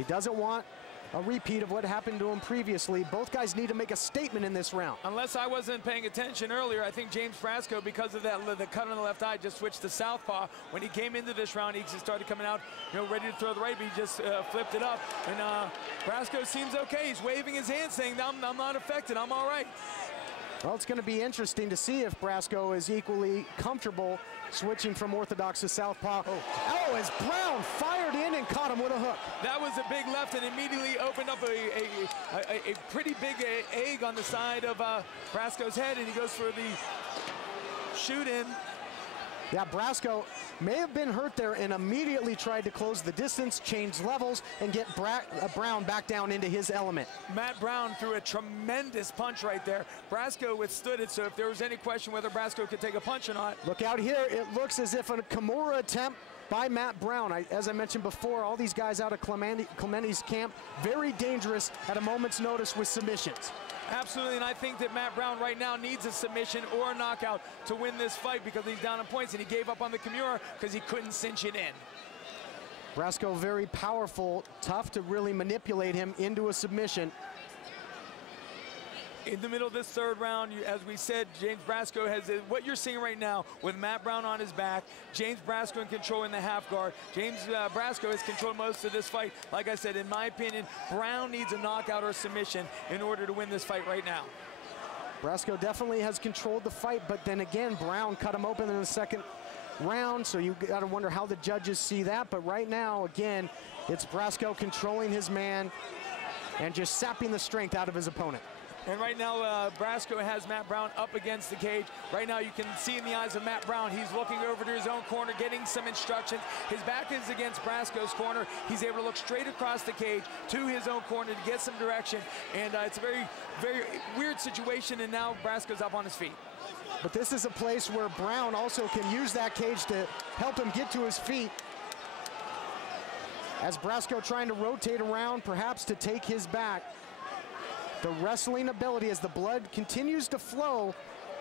He doesn't want a repeat of what happened to him previously. Both guys need to make a statement in this round. Unless I wasn't paying attention earlier, I think James Brasco, because of that, the cut on the left eye, just switched to southpaw. When he came into this round, he just started coming out, ready to throw the right, but he just flipped it up. And Brasco seems okay. He's waving his hand, saying, I'm not affected. I'm all right. Well, it's going to be interesting to see if Brasco is equally comfortable switching from orthodox to southpaw. Oh, as Brown fired in and caught him with a hook. That was a big left and immediately opened up a pretty big egg on the side of Brasco's head, and he goes for the shoot-in. Yeah, Brasco may have been hurt there and immediately tried to close the distance, change levels, and get Brown back down into his element. Matt Brown threw a tremendous punch right there. Brasco withstood it, so if there was any question whether Brasco could take a punch or not. Look out here. It looks as if a Kimura attempt by Matt Brown. As I mentioned before, all these guys out of Clementi's camp, very dangerous at a moment's notice with submissions. Absolutely, and I think that Matt Brown right now needs a submission or a knockout to win this fight because he's down in points, and he gave up on the Kimura because he couldn't cinch it in. Brasco very powerful, tough to really manipulate him into a submission. In the middle of this third round, as we said, James Brasco has what you're seeing right now with Matt Brown on his back, James Brasco in control in the half guard. James Brasco has controlled most of this fight. Like I said, in my opinion, Brown needs a knockout or submission in order to win this fight right now. Brasco definitely has controlled the fight, but then again, Brown cut him open in the second round, so you got to wonder how the judges see that. But right now, again, it's Brasco controlling his man and just sapping the strength out of his opponent. And right now, Brasco has Matt Brown up against the cage. Right now, you can see in the eyes of Matt Brown, he's looking over to his own corner, getting some instructions. His back is against Brasco's corner. He's able to look straight across the cage to his own corner to get some direction. And it's a very, very weird situation, and now Brasco's up on his feet. But this is a place where Brown also can use that cage to help him get to his feet. As Brasco trying to rotate around, perhaps to take his back. The wrestling ability as the blood continues to flow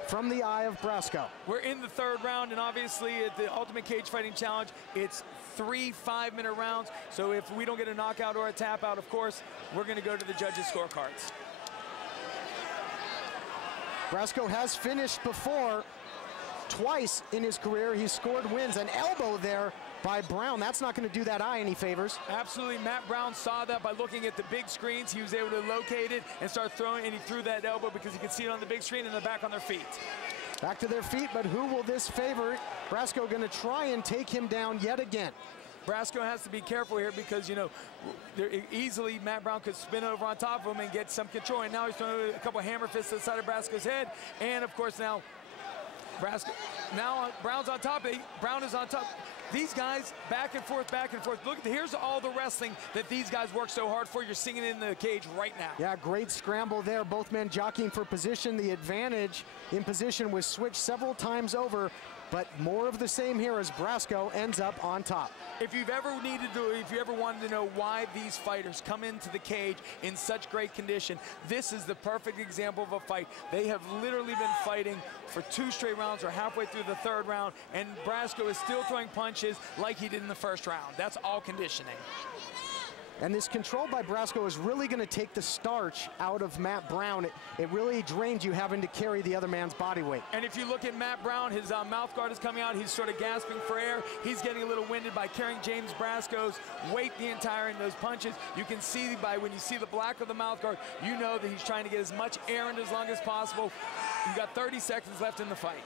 from the eye of Brasco. We're in the third round, and obviously at the Ultimate Cage Fighting Challenge, it's 3 5-minute rounds. So if we don't get a knockout or a tap out, of course, we're going to go to the judges' scorecards. Brasco has finished before. Twice in his career, he's scored wins. An elbow there by Brown. That's not going to do that eye any favors. Absolutely. Matt Brown saw that by looking at the big screens. He was able to locate it and start throwing, and he threw that elbow because he could see it on the big screen and they're back on their feet. Back to their feet, but who will this favor? Brasco going to try and take him down yet again. Brasco has to be careful here because, easily Matt Brown could spin over on top of him and get some control. And now he's throwing a couple hammer fists to the side of Brasco's head. And, of course, now Brown's on top. Brown is on top. These guys, back and forth, back and forth. Look, here's all the wrestling that these guys work so hard for. You're seeing it in the cage right now. Yeah, great scramble there. Both men jockeying for position. The advantage in position was switched several times over, but more of the same here as Brasco ends up on top. If you ever wanted to know why these fighters come into the cage in such great condition, this is the perfect example of a fight. They have literally been fighting for 2 straight rounds or halfway through the third round, and Brasco is still throwing punches like he did in the first round. That's all conditioning. And this control by Brasco is really going to take the starch out of Matt Brown. It really drains you having to carry the other man's body weight. And if you look at Matt Brown, his mouth guard is coming out. He's sort of gasping for air. He's getting a little winded by carrying James Brasco's weight the entire in those punches. You can see when you see the black of the mouth guard, you know that he's trying to get as much air in as long as possible. You've got 30 seconds left in the fight.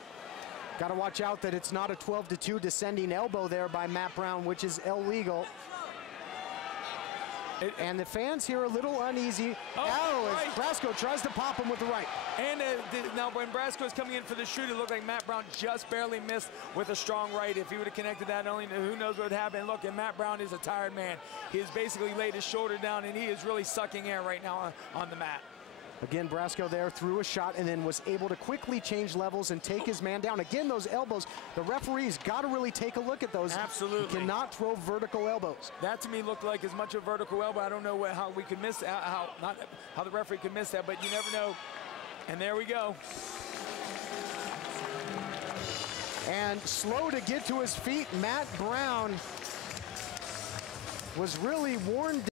Got to watch out that it's not a 12-2 descending elbow there by Matt Brown, which is illegal. And the fans here are a little uneasy. As Brasco tries to pop him with the right. And now when Brasco is coming in for the shoot, it looked like Matt Brown just barely missed with a strong right. If he would have connected that, who knows what would happen. Look, and Matt Brown is a tired man. He has basically laid his shoulder down, and he is really sucking air right now on the mat. Again, Brasco there threw a shot and then was able to quickly change levels and take his man down. Again, those elbows, the referee's got to really take a look at those. Absolutely. You cannot throw vertical elbows. That to me looked like as much a vertical elbow. I don't know how we could miss, how the referee could miss that, but you never know. And there we go. And slow to get to his feet, Matt Brown was really worn down.